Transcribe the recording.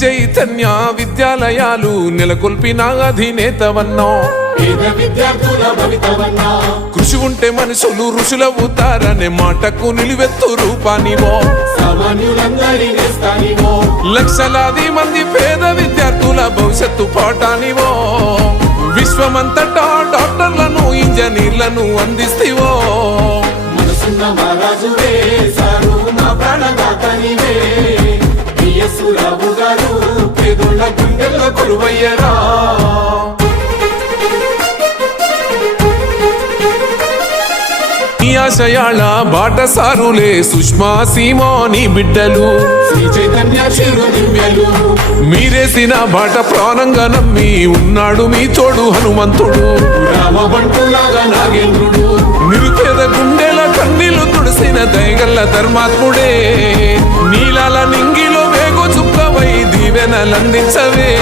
చైతన్య విద్యాలయాలు నెలకొల్పిన అధినేతవన్నో. కృషి ఉంటే మనుషులు ఋషులవుతారనే మాటకు నిలువెత్తు రూపానివో. లక్షలాది మంది పేద విద్యార్థుల భవిష్యత్తు పాఠానివో. విశ్వమంతటా డాక్టర్లను ఇంజనీర్లను అందిస్తేవో. పేదోళ్ళ గుండెల్లో కొలువయ్యరా. ఆశయాళ బాటసారులే సుష్మా సీమాని బిడ్డలు, శ్రీ చైతన్య చిరుదివ్యలు. మీరేసిన బాట ప్రాణంగా నమ్మి ఉన్నాడు మీ తోడు హనుమంతుడు. రామబంటులాగా నాగేంద్రుడు, నిరుపేద గుండెల కన్నీళ్లు తుడిసిన దయగల్ల ధర్మాత్ముడే. నీలాల నింగిలో వేగు చుక్కవై దీవెనలందించవే.